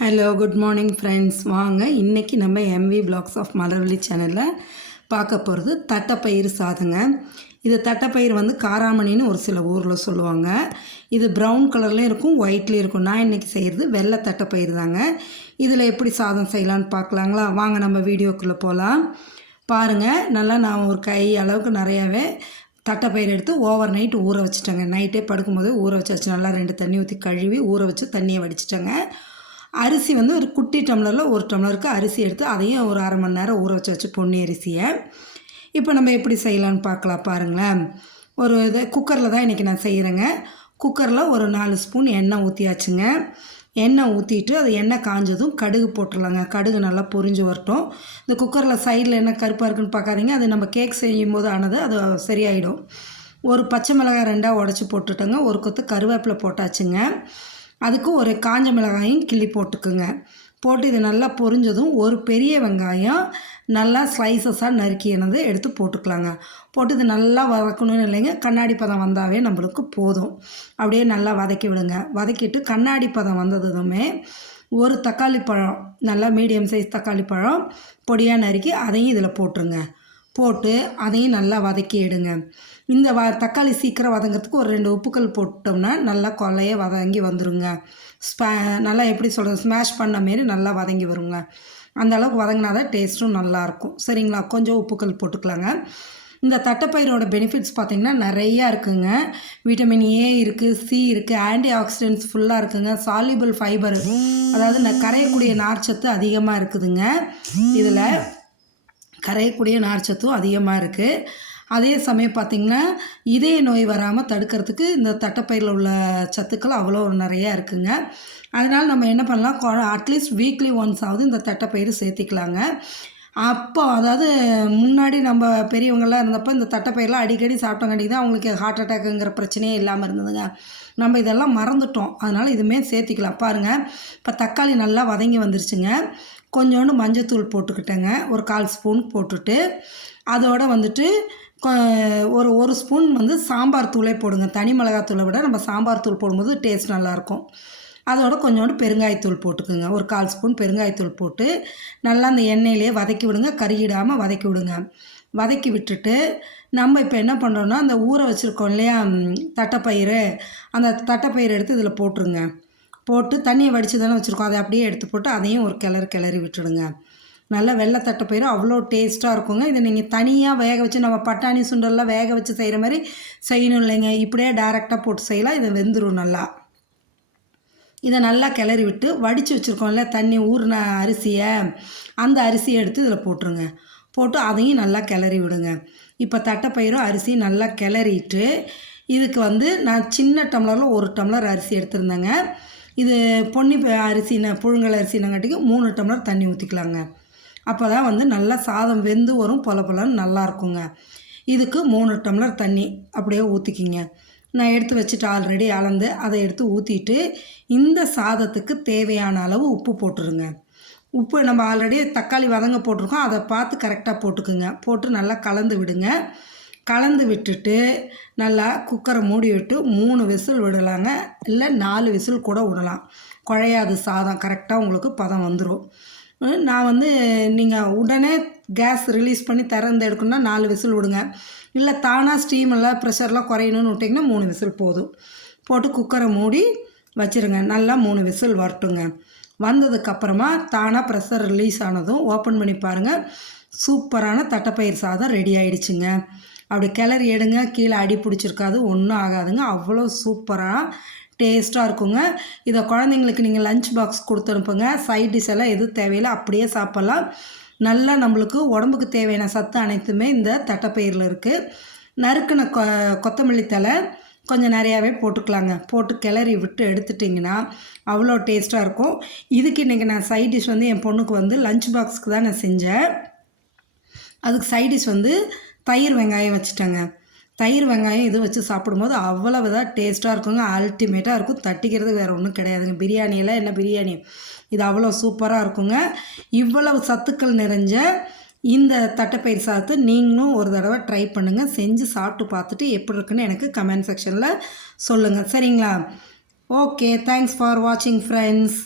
Hello good morning friends. வாங்க இன்றைக்கி நம்ம எம்வி பிளாக்ஸ் ஆஃப் மலர்விழி சேனலில் பார்க்க போகிறது தட்டைப்பயிறு சாதங்க. இது தட்டைப்பயிறு வந்து காராமணின்னு ஒரு சில ஊரில் சொல்லுவாங்க. இது ப்ரௌன் கலர்லேயும் இருக்கும், ஒயிட்லேயும் இருக்கும். நான் இன்றைக்கி செய்கிறது வெள்ளை தட்டைப்பயிறு தாங்க. இதில் எப்படி சாதம் செய்யலான்னு பார்க்கலாங்களா? வாங்க நம்ம வீடியோக்குள்ளே போகலாம். பாருங்கள், நல்லா நான் ஒரு கை அளவுக்கு நிறையாவே தட்டைப்பயிறு எடுத்து ஓவர் நைட் ஊற வச்சுட்டேங்க. நைட்டே படுக்கும்போது ஊற வச்சாச்சு. நல்லா 2 தண்ணி ஊற்றி கழுவி ஊற வச்சு தண்ணியை வடிச்சிட்டேங்க. அரிசி வந்து ஒரு குட்டி டம்ளரில் 1 டம்ளருக்கு அரிசி எடுத்து அதையும் ஒரு அரை மணி நேரம் ஊற வச்சு பொன்னி அரிசியை. இப்போ நம்ம எப்படி செய்யலான்னு பார்க்கலாம். பாருங்களேன், ஒரு இது குக்கரில் தான் இன்றைக்கி நான் செய்கிறேங்க. குக்கரில் ஒரு 4 ஸ்பூன் எண்ணெய் ஊற்றியாச்சுங்க. எண்ணெய் ஊற்றிட்டு அது எண்ணெய் காஞ்சதும் கடுகு போட்டுடலாங்க. கடுகு நல்லா பொரிஞ்சு வரட்டும். இந்த குக்கரில் சைடில் என்ன கருப்பாக இருக்குன்னு பார்க்காதீங்க, அது நம்ம கேக் செய்யும் போது ஆனது அது சரியாயிடும். ஒரு பச்சை மிளகாய் 2 உடச்சி போட்டுட்டோங்க. ஒரு கொத்து கருவேப்பிலை போட்டாச்சுங்க. அதுக்கு ஒரு காஞ்ச மிளகாயும் கிள்ளி போட்டுக்குங்க. போட்டு இது நல்லா பொரிஞ்சதும் ஒரு பெரிய வெங்காயம் நல்லா ஸ்லைசஸாக நறுக்கினது எடுத்து போட்டுக்கலாங்க. போட்டு இது நல்லா வதக்கணும்னு இல்லைங்க, கண்ணாடி பதம் வந்தாவே நம்மளுக்கு போதும். அப்படியே நல்லா வதக்கி விடுங்க. வதக்கிட்டு கண்ணாடி பதம் வந்ததுமே ஒரு தக்காளி பழம், நல்லா மீடியம் சைஸ் தக்காளி பழம் பொடியாக நறுக்கி அதையும் இதில் போட்டுருங்க. போட்டு அதையும் நல்லா வதக்கி எடுங்க. இந்த தக்காளி சீக்கிரம் வதங்கிறதுக்கு ஒரு 2 உப்புக்கல் போட்டோம்னா நல்லா கொலைய வதங்கி வந்துடுங்க. நல்லா எப்படி சொல்கிறது, ஸ்மாஷ் பண்ண மாரி நல்லா வதங்கி வருங்க. அந்த அளவுக்கு வதங்கினா தான் டேஸ்ட்டும் நல்லாயிருக்கும். சரிங்களா? கொஞ்சம் உப்புக்கல் போட்டுக்கலாங்க. இந்த தட்டைப்பயிரோட பெனிஃபிட்ஸ் பார்த்திங்கன்னா நிறையா இருக்குங்க. விட்டமின் ஏ இருக்குது, சி இருக்குது, ஆன்டி ஆக்சிடென்ட்ஸ் ஃபுல்லாக இருக்குங்க. சால்யூபிள் ஃபைபர், அதாவது கரையக்கூடிய நார்ச்சத்து அதிகமாக இருக்குதுங்க. இதில் கரையக்கூடிய நார்ச்சத்தும் அதிகமாக இருக்குது. அதே சமயம் பார்த்திங்கன்னா இதய நோய் வராமல் தடுக்கிறதுக்கு இந்த தட்டைப்பயிரில் உள்ள சத்துக்கள் அவ்வளோ நிறையா இருக்குங்க. அதனால் நம்ம என்ன பண்ணலாம், அட்லீஸ்ட் வீக்லி ஒன்ஸ் ஆகுது இந்த தட்டைப்பயிறு சேர்த்திக்கலாங்க. அப்போ அதாவது முன்னாடி நம்ம பெரியவங்கள்லாம் இருந்தப்போ இந்த தட்டைப்பயிரெலாம் அடிக்கடி சாப்பிட்டங்காட்டி தான் அவங்களுக்கு ஹார்ட் அட்டாக்குங்கிற பிரச்சனையே இல்லாமல் இருந்ததுங்க. நம்ம இதெல்லாம் மறந்துட்டோம். அதனால் இதுவுமே சேர்த்திக்கலாம். பாருங்கள், இப்போ தக்காளி நல்லா வதங்கி வந்துருச்சுங்க. கொஞ்சோண்டு மஞ்சத்தூள் போட்டுக்கிட்டேங்க. ஒரு 1/4 ஸ்பூன் போட்டுட்டு அதோடு வந்துட்டு ஒரு ஸ்பூன் வந்து சாம்பார் தூளே போடுங்க. தனி மிளகாத்தூளை விட நம்ம சாம்பார் தூள் போடும்போது டேஸ்ட் நல்லாயிருக்கும். அதோட கொஞ்சோண்டு பெருங்காயத்தூள் போட்டுக்குங்க. ஒரு 1/4 ஸ்பூன் பெருங்காயத்தூள் போட்டு நல்லா அந்த எண்ணெயிலே வதக்கி விடுங்க. கருகிடாமல் வதக்கி விடுங்க. வதக்கி விட்டுட்டு நம்ம இப்போ என்ன பண்ணுறோன்னா, அந்த ஊற வச்சுருக்கோம் இல்லையா தட்டைப்பயிறு, அந்த தட்டைப்பயிறு எடுத்து இதில் போட்டுருங்க. போட்டு தண்ணியை வடித்து தானே வச்சுருக்கோம், அதை அப்படியே எடுத்து போட்டு அதையும் ஒரு கிளறி விட்டுடுங்க. நல்லா வெள்ளை தட்டைப்பயிறு அவ்வளோ டேஸ்ட்டாக இருக்குங்க. இதை நீங்கள் தனியாக வேக வச்சு நம்ம பட்டாணி சுண்டல்லாம் வேக வச்சு செய்கிற மாதிரி செய்யணும் இல்லைங்க. இப்படியே டேரெக்டாக போட்டு செய்யலாம். இதை வெந்துடும் நல்லா. இதை நல்லா கிளறி விட்டு வடித்து வச்சுருக்கோம்ல தண்ணி ஊறின அரிசியை, அந்த அரிசியை எடுத்து இதில் போட்டுருங்க. போட்டு அதையும் நல்லா கிளறி விடுங்க. இப்போ தட்டைப்பயிரும் அரிசியும் நல்லா கிளறிட்டு இதுக்கு வந்து நான் சின்ன டம்ளரில் 1 டம்ளர் அரிசி எடுத்துருந்தேங்க. இது பொன்னி அரிசின புழுங்கல் அரிசினங்காட்டிக்கு 3 டம்ளர் தண்ணி ஊற்றிக்கலாங்க. அப்போ தான் வந்து நல்லா சாதம் வெந்து வரும், பொலன்னு நல்லாயிருக்குங்க. இதுக்கு 3 டம்ளர் தண்ணி அப்படியே ஊற்றிக்கிங்க. நான் எடுத்து வச்சுட்டு ஆல்ரெடி அளந்து அதை எடுத்து ஊற்றிட்டு இந்த சாதத்துக்கு தேவையான அளவு உப்பு போட்டுருங்க. உப்பு நம்ம ஆல்ரெடி தக்காளி வதங்க போட்டிருக்கோம், அதை பார்த்து கரெக்டாக போட்டுக்குங்க. போட்டு நல்லா கலந்து விடுங்க. கலந்து விட்டுட்டு நல்லா குக்கரை மூடி விட்டு 3 விசில் விடலாங்க. இல்லை 4 விசில் கூட விடலாம். குழையாது சாதம், கரெக்டாக உங்களுக்கு பதம் வந்துடும். நான் வந்து நீங்கள் உடனே கேஸ் ரிலீஸ் பண்ணி திறந்து எடுக்கணுன்னா 4 விசில் விடுங்க. இல்லை தானாக ஸ்டீமெல்லாம் ப்ரெஷர்லாம் குறையணும்னு விட்டிங்கன்னா 3 விசில் போதும். போட்டு குக்கரை மூடி வச்சுருங்க. நல்லா 3 விசில் வரட்டுங்க. வந்ததுக்கப்புறமா தானாக ப்ரெஷர் ரிலீஸ் ஆனதும் ஓப்பன் பண்ணி பாருங்கள். சூப்பரான தட்டைப்பயிர் சாதம் ரெடி ஆகிடுச்சுங்க. அப்படி கிளறி எடுங்க, கீழே அடி பிடிச்சிருக்காது, ஒன்றும் ஆகாதுங்க. அவ்வளோ சூப்பராக டேஸ்ட்டாக இருக்குங்க. இதை குழந்தைங்களுக்கு நீங்கள் லஞ்ச் பாக்ஸ் கொடுத்து அனுப்புங்க. சைட் டிஷ் எல்லாம் எதுவும் தேவையில்லை, அப்படியே சாப்பிட்லாம். நல்லா நம்மளுக்கு உடம்புக்கு தேவையான சத்து அனைத்துமே இந்த தட்டைப்பயிரில் இருக்குது. நறுக்கின கொத்தமல்லி தழை கொஞ்சம் நிறையாவே போட்டுக்கலாங்க. போட்டு கிளறி விட்டு எடுத்துட்டிங்கன்னா அவ்வளோ டேஸ்ட்டாக இருக்கும். இதுக்கு இன்றைக்கி நான் சைட் டிஷ் வந்து என் பொண்ணுக்கு வந்து லஞ்ச் பாக்ஸுக்கு தான் நான் செஞ்சேன். அதுக்கு சைட் டிஷ் வந்து தயிர் வெங்காயம் வச்சுட்டேங்க. தயிர் வெங்காயம் இது வச்சு சாப்பிடும்போது அவ்வளவு தான் டேஸ்ட்டாக இருக்குங்க. அல்டிமேட்டாக இருக்கும். தட்டிக்கிறது வேறு ஒன்றும் கிடையாதுங்க. பிரியாணியெல்லாம் என்ன பிரியாணி, இது அவ்வளோ சூப்பராக இருக்குங்க. இவ்வளவு சத்துக்கள் நிறைஞ்ச இந்த தட்டைப்பயிர் சாதத்தை நீங்களும் ஒரு தடவை ட்ரை பண்ணுங்கள். செஞ்சு சாப்பிட்டு பார்த்துட்டு எப்படி இருக்குன்னு எனக்கு கமெண்ட் செக்ஷனில் சொல்லுங்கள். சரிங்களா? ஓகே, தேங்க்ஸ் ஃபார் வாட்சிங் ஃப்ரெண்ட்ஸ்.